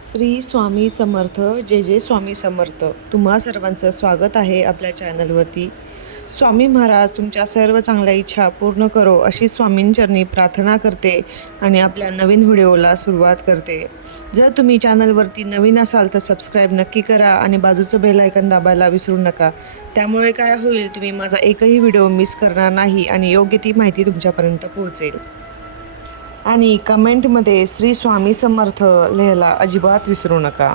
श्री स्वामी समर्थ. जय जय स्वामी समर्थ. तुम्हा सर्वांचं स्वागत आहे आपल्या चॅनलवरती. स्वामी महाराज तुमच्या सर्व चांगल्या इच्छा पूर्ण करो अशी स्वामींचरणी प्रार्थना करते आणि आपल्या नवीन व्हिडिओला सुरुवात करते. जर तुम्ही चॅनलवरती नवीन असाल तर सबस्क्राईब नक्की करा आणि बाजूचं बेल आयकॉन दाबायला विसरू नका. त्यामुळे काय होईल, तुम्ही माझा एकही व्हिडिओ मिस करणार नाही आणि योग्य ती माहिती तुमच्यापर्यंत पोहोचेल. आणि कमेंटमध्ये श्री स्वामी समर्थ लिहायला अजिबात विसरू नका.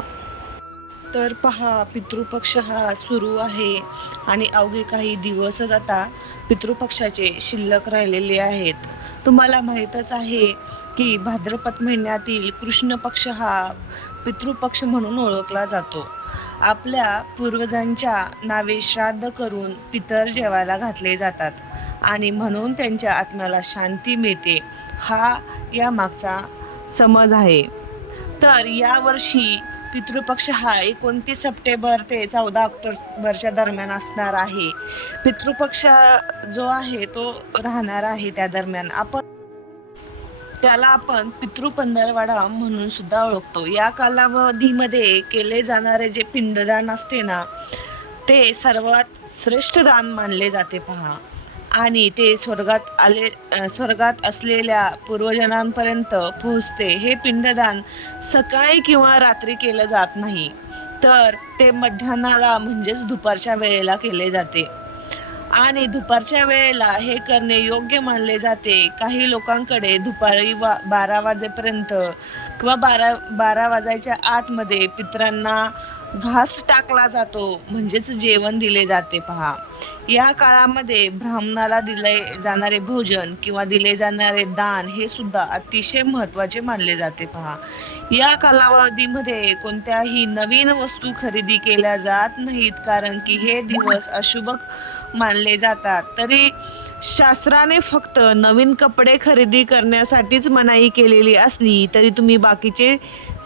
तर पहा, पितृपक्ष हा सुरू आहे आणि अवघे काही दिवसच आता पितृपक्षाचे शिल्लक राहिलेले आहेत. तुम्हाला माहीतच आहे की भाद्रपद महिन्यातील कृष्ण पक्ष हा पितृपक्ष म्हणून ओळखला जातो. आपल्या पूर्वजांच्या नावे श्राद्ध करून पितर जेवायला घातले जातात आणि म्हणून त्यांच्या आत्म्याला शांती मिळते, हा यामागचा समज आहे. तर यावर्षी पितृपक्ष हा 29 सप्टेंबर ते 14 ऑक्टोबरच्या दरम्यान असणार आहे. पितृपक्ष जो आहे तो राहणार आहे त्या दरम्यान. त्याला आपण पितृपंधरवडा म्हणून सुद्धा ओळखतो. या कालावधीमध्ये केले जाणारे जे पिंडदान असते ना, ते सर्वात श्रेष्ठ दान मानले जाते पहा. आणि ते स्वर्गात असलेल्या पूर्वजनांपर्यंत पोहोचते. हे पिंडदान सकाळी किंवा रात्री केलं जात नाही, तर ते मध्यान्हाला म्हणजेच दुपारच्या वेळेला केले जाते. आणि दुपारच्या वेळेला हे करणे योग्य मानले जाते. काही लोकांकडे दुपारी 12 वाजेपर्यंत किंवा 12 वाजायच्या आतमध्ये पितरांना घास टाकला जातो, म्हणजेच जेवण दिले जाते पहा. या काळामध्ये ब्राह्मणाला दिले जाणारे भोजन किंवा दिले जाणारे दान हे सुद्धा अतिशय महत्त्वाचे मानले जाते पहा. या कालावधीमध्ये कोणत्याही नवीन वस्तू खरेदी केल्या जात नाहीत, कारण की हे दिवस अशुभ मानले जातात. तरी शास्त्राने फक्त नवीन कपडे खरेदी करण्यासाठीच मनाई केलेली असली तरी तुम्ही बाकीचे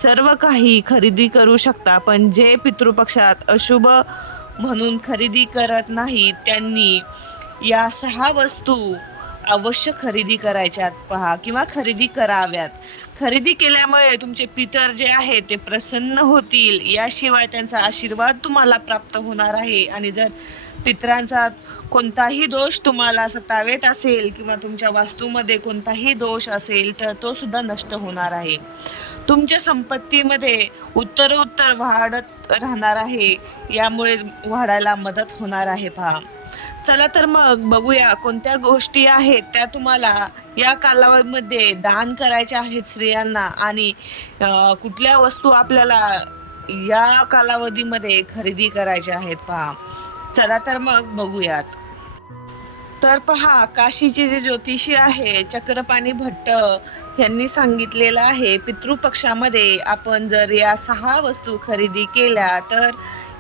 सर्व काही खरेदी करू शकता. पण जे पितृपक्षात अशुभ म्हणून खरेदी करत नाहीत त्यांनी या 6 वस्तू अवश्य खरेदी करायच्यात पहा, किंवा खरेदी कराव्यात. खरेदी केल्यामुळे तुमचे पितर जे आहे ते प्रसन्न होतील. याशिवाय त्यांचा आशीर्वाद तुम्हाला प्राप्त होणार आहे. आणि जर पितरांचा कोणताही दोष तुम्हाला सतावेत असेल किंवा तुमच्या वास्तूमध्ये कोणताही दोष असेल तर तो सुद्धा नष्ट होणार आहे. तुमच्या संपत्तीमध्ये उत्तरोत्तर वाढत राहणार आहे. यामुळे वाढायला मदत होणार आहे पहा. चला तर मग बघूया कोणत्या गोष्टी आहेत त्या तुम्हाला या कालावधीमध्ये दान करायच्या आहेत स्त्रियांना, आणि कुठल्या वस्तू आपल्याला या कालावधीमध्ये खरेदी करायच्या आहेत पहा. चला तर मग बघूयात. तर पहा, काशीचे जे ज्योतिषी आहे चक्रपाणी भट्ट यांनी सांगितलेलं आहे, पितृपक्षामध्ये आपण जर या 6 वस्तू खरेदी केल्या तर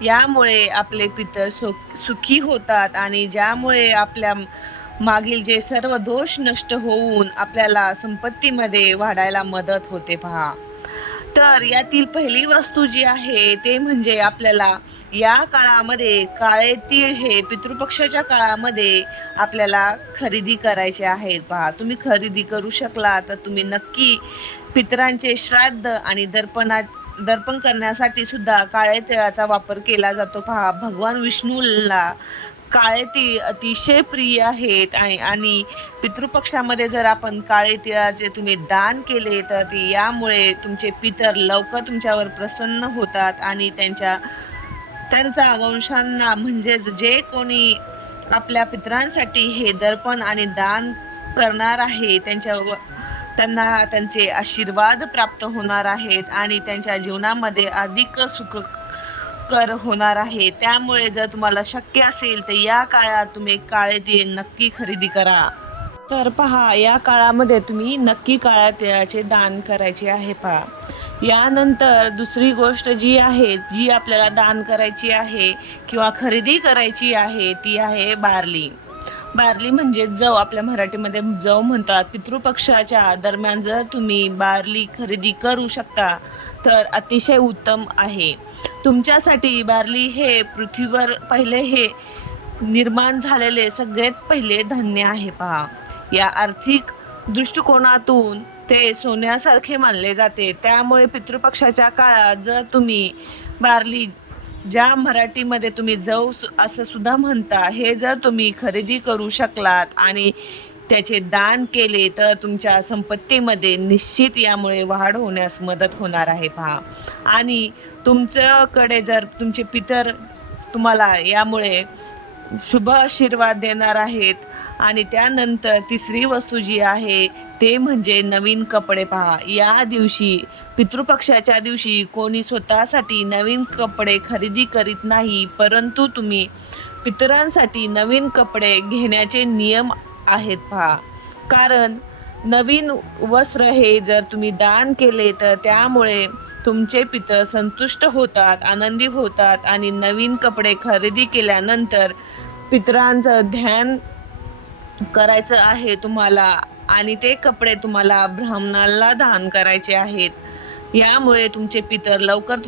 यामुळे आपले पितर सुखी होतात आणि ज्यामुळे आपल्या मागील जे सर्व दोष नष्ट होऊन आपल्याला संपत्तीमध्ये वाढायला मदत होते पहा. तर यातील पहिली वस्तू जी आहे ते म्हणजे आपल्याला या काळामध्ये काळे तीळ हे पितृपक्षाच्या काळामध्ये आपल्याला खरेदी करायचे आहेत पहा. तुम्ही खरेदी करू शकला तर तुम्ही नक्की पितरांचे श्राद्ध आणि दर्पण करण्यासाठी सुद्धा काळे तिळाचा वापर केला जातो पहा. भगवान विष्णूला काळे तीळ अतिशय प्रिय आहेत आणि पितृपक्षामध्ये जर आपण काळे तिळाचे तुम्ही दान केले तर यामुळे तुमचे पितर लवकर तुमच्यावर प्रसन्न होतात आणि त्यांचा वंशांना म्हणजेच जे कोणी आपल्या पितरांसाठी हे दर्पण आणि दान करणार आहे त्यांना त्यांचे आशीर्वाद प्राप्त होणार आहेत आणि त्यांच्या जीवनामध्ये अधिक सुखकर होणार आहे. त्यामुळे जर तुम्हाला शक्य असेल तर या काळात तुम्ही काळे तीळ नक्की खरेदी करा. तर पहा, या काळामध्ये तुम्ही नक्की काळ्या तिळाचे दान करायचे आहे पहा. यानंतर दुसरी गोष्ट जी आहे जी आपल्याला दान करायची आहे किंवा खरेदी करायची आहे ती आहे बार्ली. बार्ली म्हणजे जव, आपल्या मराठीमध्ये जव म्हणतात. पितृपक्षाच्या दरम्यान जर तुम्ही बार्ली खरेदी करू शकता तर अतिशय उत्तम आहे तुमच्यासाठी. बार्ली हे पृथ्वीवर पहिले हे निर्माण झालेले सगळ्यात पहिले धान्य आहे पहा. या आर्थिक दृष्टिकोनातून ते सोन्यासारखे मानले जाते. त्यामुळे पितृपक्षाच्या काळात जर तुम्ही बार्ली, ज्या मराठीमध्ये तुम्ही जव असं सुद्धा म्हणता, हे जर तुम्ही खरेदी करू शकलात आणि त्याचे दान केले तर तुमच्या संपत्तीमध्ये निश्चित यामुळे वाढ होण्यास मदत होणार आहे पहा. आणि तुमच्याकडे जर तुमचे पितर तुम्हाला यामुळे शुभ आशीर्वाद देणार आहेत. आणि त्यानंतर तिसरी वस्तू जी आहे ते म्हणजे नवीन कपडे पहा. या दिवशी, पितृपक्षाच्या दिवशी कोणी स्वतःसाठी नवीन कपडे खरेदी करीत नाही, परंतु तुम्ही पितरांसाठी नवीन कपडे घेण्याचे नियम आहेत पहा. कारण नवीन वस्त्र हे जर तुम्ही दान केले तर त्यामुळे तुमचे पितर संतुष्ट होतात, आनंदी होतात. आणि नवीन कपडे खरेदी केल्यानंतर पितरांचं ध्यान करायचं आहे तुम्हाला आणि ते कपडे तुम्हाला ब्राह्मणाला दान करायचे आहेत. यामुळे तुमचे पितर लवकर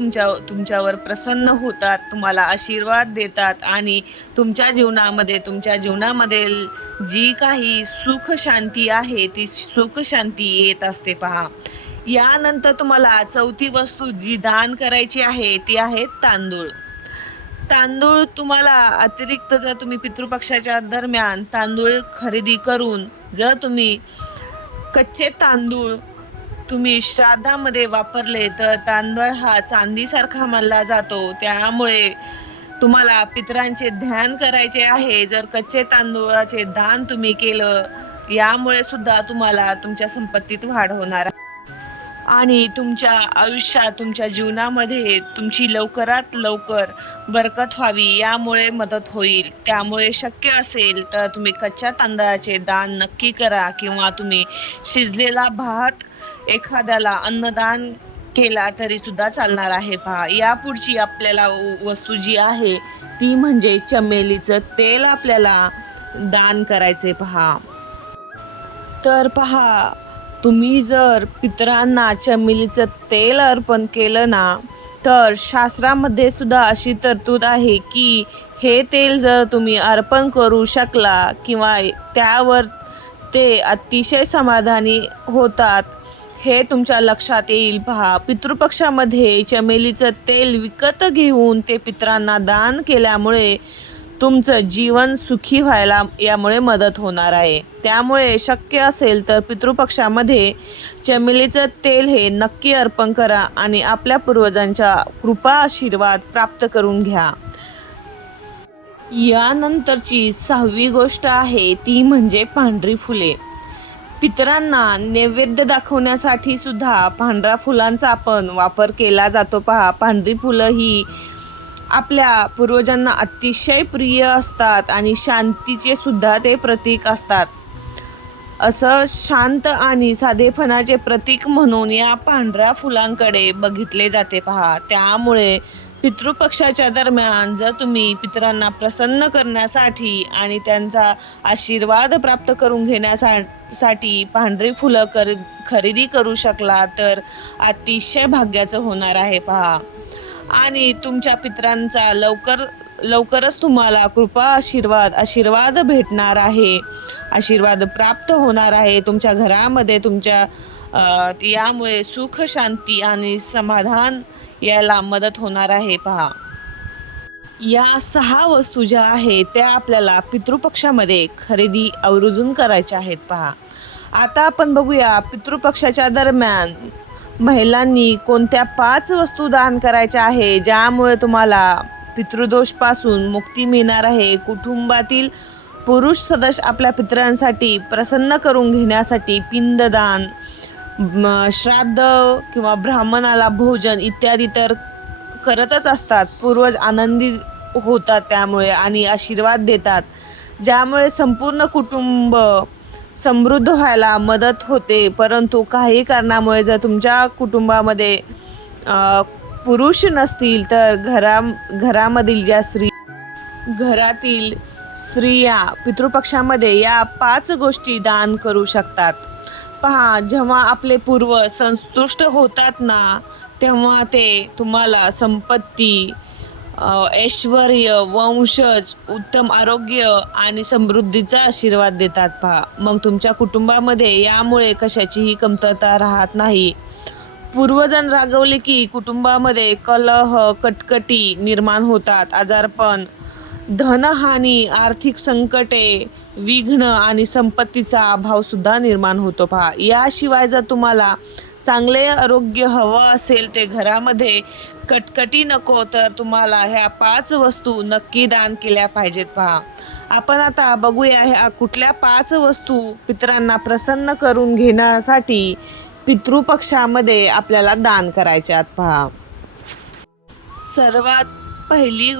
तुमच्यावर प्रसन्न होतात, तुम्हाला आशीर्वाद देतात आणि तुमच्या जीवनामध्ये जी काही सुख शांती आहे ती सुख शांती येत असते पहा. यानंतर तुम्हाला चौथी वस्तू जी दान करायची आहे ती आहे तांदूळ. तांदूळ तुम्हाला अतिरिक्त जर तुम्ही पितृपक्षाच्या दरम्यान तांदूळ खरेदी करून जर तुम्ही कच्चे तांदूळ तुम्ही श्राद्धामध्ये वापरले तर तांदूळ हा चांदीसारखा मानला जातो. त्यामुळे तुम्हाला पितरांचे ध्यान करायचे आहे. जर कच्चे तांदूळाचे दान तुम्ही केलं, यामुळे सुद्धा तुम्हाला तुमच्या संपत्तीत वाढ होणार आणि तुमच्या आयुष्यात, तुमच्या जीवनामध्ये तुमची लवकरात लवकर बरकत व्हावी, यामुळे मदत होईल. त्यामुळे शक्य असेल तर तुम्ही कच्च्या तांदळाचे दान नक्की करा किंवा तुम्ही शिजलेला भात एखाद्याला अन्नदान केला तरी सुद्धा चालणार आहे पहा. यापुढची आपल्याला वस्तू जी आहे ती म्हणजे चमेलीचं तेल आपल्याला दान करायचे पहा. तर पहा, तुम्ही जर पितरांना चमेलीचं तेल अर्पण केलं ना, तर शास्त्रामध्ये सुद्धा अशी तरतूद आहे की हे तेल जर तुम्ही अर्पण करू शकला किंवा त्यावर ते अतिशय समाधानी होतात, हे तुमच्या लक्षात येईल पहा. पितृपक्षामध्ये चमेलीचं तेल विकत घेऊन ते पितरांना दान केल्यामुळे तुमचं जीवन सुखी व्हायला यामुळे मदत होणार आहे. त्यामुळे शक्य असेल तर पितृपक्षामध्ये चमेलीचं तेल हे नक्की अर्पण करा आणि आपल्या पूर्वजांच्या कृपा आशीर्वाद प्राप्त करून घ्या. यानंतरची 6वी गोष्ट आहे ती म्हणजे पांढरी फुले. पितरांना नैवेद्य दाखवण्यासाठी सुद्धा पांढऱ्या फुलांचा आपण वापर केला जातो पहा. पांढरी फुलं ही आपल्या पूर्वजांना अतिशय प्रिय असतात आणि शांतीचे सुद्धा ते प्रतीक असतात. असं शांत आणि साधेपणाचे प्रतीक म्हणून या पांढऱ्या फुलांकडे बघितले जाते पहा. त्यामुळे पितृपक्षाच्या दरम्यान जर तुम्ही पितरांना प्रसन्न करण्यासाठी आणि त्यांचा आशीर्वाद प्राप्त करून घेण्यासाठी पांढरी फुलं खरेदी करू शकला तर अतिशय भाग्याचं होणार आहे पहा. आणि तुमच्या पितरांचा लवकरच तुम्हाला कृपा आशीर्वाद भेटणार आहे, आशीर्वाद प्राप्त होणार आहे तुमच्या घरामध्ये. यामुळे सुख शांती आणि समाधान याला मदत होणार आहे पहा. या 6 वस्तू ज्या आहेत त्या आपल्याला पितृपक्षामध्ये खरेदी आवर्जून करायच्या आहेत पहा. आता आपण बघूया पितृपक्षाच्या दरम्यान महिलांनी कोणत्या 5 वस्तू दान करायच्या आहे ज्यामुळे तुम्हाला पितृदोषपासून मुक्ती मिळणार आहे. कुटुंबातील पुरुष सदस्य आपल्या पितरांसाठी प्रसन्न करून घेण्यासाठी पिंडदान, श्राद्ध किंवा ब्राह्मणाला भोजन इत्यादी तर करतच असतात. पूर्वज आनंदी होतात त्यामुळे आणि आशीर्वाद देतात, ज्यामुळे संपूर्ण कुटुंब समृद्ध व्हायला मदत होते. परंतु काही कारणामुळे जर तुमच्या कुटुंबामध्ये पुरुष नसतील तर घरामधील घरातील स्त्रिया पितृपक्षामध्ये या 5 गोष्टी दान करू शकतात पहा. जेव्हा आपले पूर्वज संतुष्ट होतात ना, तेव्हा ते तुम्हाला संपत्ती, ऐश्वर्य, वंशज, उत्तम आरोग्य आणि समृद्धीचा आशीर्वाद देतात पहा. मग तुमच्या कुटुंबामध्ये यामुळे कशाचीही कमतरता राहत नाही. पूर्वजण रागवले की कुटुंबामध्ये कलह, कटकटी निर्माण होतात. आजारपण, धनहानी, आर्थिक संकटे, विघ्न आणि संपत्तीचा अभाव सुद्धा निर्माण होतो पहा. याशिवाय जर तुम्हाला चांगले आरोग्य हवं असेल, ते घरामध्ये कटकटी नको, तर तुम्हाला ह्या 5 वस्तू नक्की दान केल्या पाहिजेत पहा. आपण आता बघूया ह्या कुठल्या 5 वस्तू पितरांना प्रसन्न करून घेण्यासाठी पितृपक्षामध्ये आपल्याला दान करायच्यात पहा. सर्वात पहिली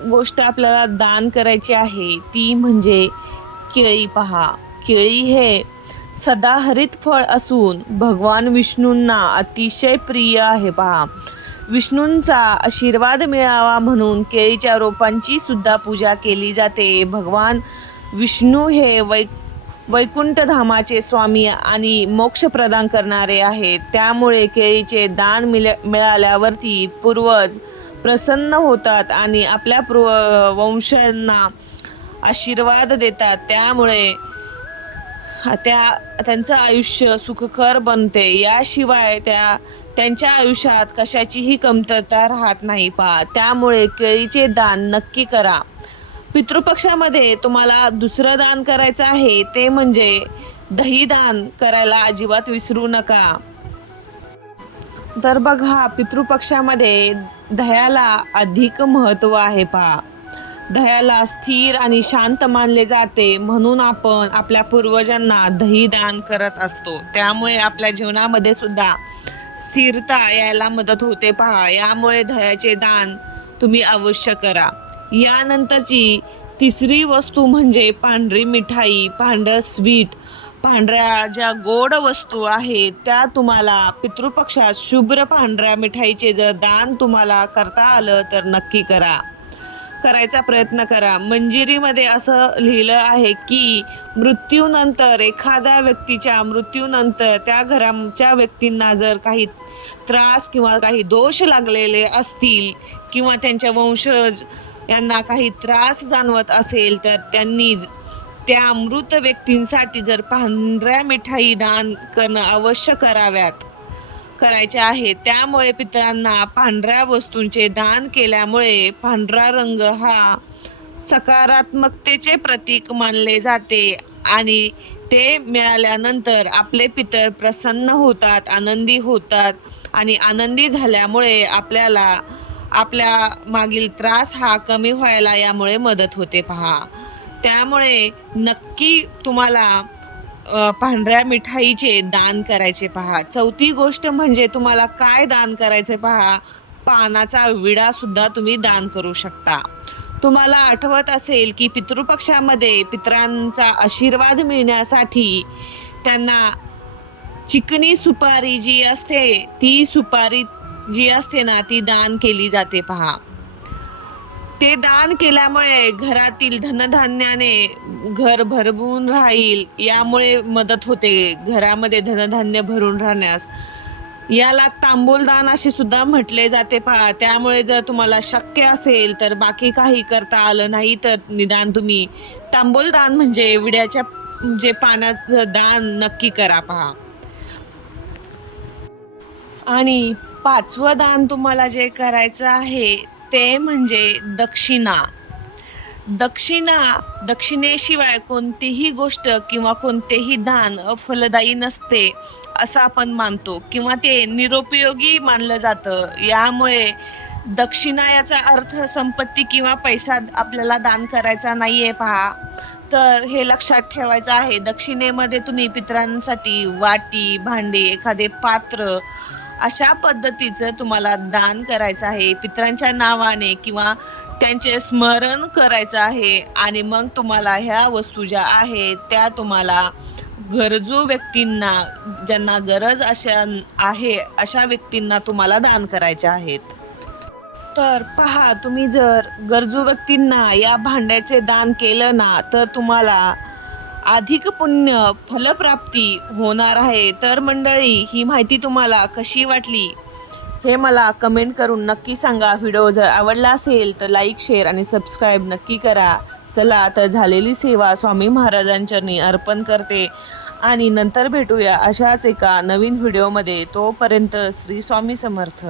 गोष्ट आपल्याला दान करायची आहे ती म्हणजे केळी पहा. केळी हे सदाहरित फळ असून भगवान विष्णूंना अतिशय प्रिय आहे पहा. विष्णूंचा आशीर्वाद मिळावा म्हणून केळीच्या रोपांची सुद्धा पूजा केली जाते. भगवान विष्णू हे वैकुंठ धामाचे स्वामी आणि मोक्ष प्रदान करणारे आहेत. त्यामुळे केळीचे दान मिळाल्यावरती पूर्वज प्रसन्न होतात आणि आपल्या वंशांना आशीर्वाद देतात. त्यामुळे त्यांचं आयुष्य सुखकर बनते. याशिवाय त्यांच्या आयुष्यात कशाचीही कमतरता राहत नाही पहा. त्यामुळे केळीचे दान नक्की करा. पितृपक्षामध्ये तुम्हाला दुसरं दान करायचं आहे ते म्हणजे दही दान करायला अजिबात विसरू नका. तर बघा, पितृपक्षामध्ये दह्याला अधिक महत्त्व आहे पहा. दह्याला स्थिर आणि शांत मानले जाते, म्हणून आपण आपल्या पूर्वजांना दही दान करत असतो. त्यामुळे आपल्या जीवनामध्ये सुद्धा स्थिरता यायला मदत होते पहा. यामुळे दह्याचे दान तुम्ही अवश्य करा. यानंतरची तिसरी वस्तू म्हणजे पांढरी मिठाई, पांढरं स्वीट. पांढऱ्या ज्या गोड वस्तू आहेत त्या तुम्हाला पितृपक्षात शुभ्र पांढऱ्या मिठाईचे जर दान तुम्हाला करता आलं तर नक्की करायचा प्रयत्न करा. मंजिरीमध्ये असं लिहिलं आहे की मृत्यूनंतर, एखाद्या व्यक्तीच्या मृत्यूनंतर त्या घराच्या व्यक्तींना जर काही त्रास किंवा काही दोष लागलेले असतील किंवा त्यांच्या वंशज यांना काही त्रास जाणवत असेल तर त्यांनी त्या मृत व्यक्तींसाठी जर पांढऱ्या मिठाई दान करणं अवश्य करायचे आहे. त्यामुळे पितरांना पांढऱ्या वस्तूंचे दान केल्यामुळे पांढरा रंग हा सकारात्मकतेचे प्रतीक मानले जाते आणि ते मिळाल्यानंतर आपले पितर प्रसन्न होतात, आनंदी होतात आणि आनंदी झाल्यामुळे आपल्याला आपल्या मागील त्रास हा कमी व्हायला यामुळे मदत होते पहा. त्यामुळे नक्की तुम्हाला पांढऱ्या मिठाईचे दान करायचे पहा. चौथी गोष्ट म्हणजे तुम्हाला काय दान करायचे पहा, पानाचा विडा सुद्धा तुम्ही दान करू शकता. तुम्हाला आठवत असेल की पितृपक्षामध्ये पितरांचा आशीर्वाद मिळण्यासाठी त्यांना चिकनी सुपारी जी असते, ती सुपारी जी असते ना, ती दान केली जाते पहा. ते दान केल्यामुळे घरातील धनधान्याने घर भरभरून राहील, यामुळे मदत होते घरामध्ये धनधान्य भरून राहण्यास. याला तांबूलदान असे सुद्धा म्हटले जाते पहा. त्यामुळे जर तुम्हाला शक्य असेल तर बाकी काही करता आलं नाही तर निदान तुम्ही तांबूलदान म्हणजे विड्याच्या जे पानाचं दान नक्की करा पहा. आणि 5वं दान तुम्हाला जे करायचं आहे ते म्हणजे दक्षिणा. दक्षिणेशिवाय कोणतीही गोष्ट किंवा कोणतेही दान फलदायी नसते असं आपण मानतो किंवा ते निरुपयोगी मानलं जातं. यामुळे दक्षिणा याचा अर्थ संपत्ती किंवा पैसा आपल्याला दान करायचा नाही आहे पहा. तर हे लक्षात ठेवायचं आहे. दक्षिणेमध्ये तुम्ही पितरांसाठी वाटी, भांडे, एखादे पात्र अशा पद्धतीचं तुम्हाला दान करायचं आहे पितरांच्या नावाने किंवा त्यांचे स्मरण करायचं आहे. आणि मग तुम्हाला ह्या वस्तू ज्या आहेत त्या तुम्हाला गरजू व्यक्तींना, ज्यांना गरज अशा व्यक्तींना तुम्हाला दान करायच्या आहेत. तर पहा, तुम्ही जर गरजू व्यक्तींना या भांड्याचे दान केलं ना तर तुम्हाला अधिक पुण्य फलप्राप्ती होणार आहे. तर मंडळी, ही माहिती तुम्हाला कशी वाटली हे मला कमेंट करून नक्की सांगा. व्हिडिओ जर आवडला असेल तर लाईक, शेअर आणि सबस्क्राईब नक्की करा. चला तर झालेली सेवा स्वामी महाराजांचरणी अर्पण करते आणि नंतर भेटूया अशाच एका नवीन व्हिडिओमध्ये. तोपर्यंत श्री स्वामी समर्थ.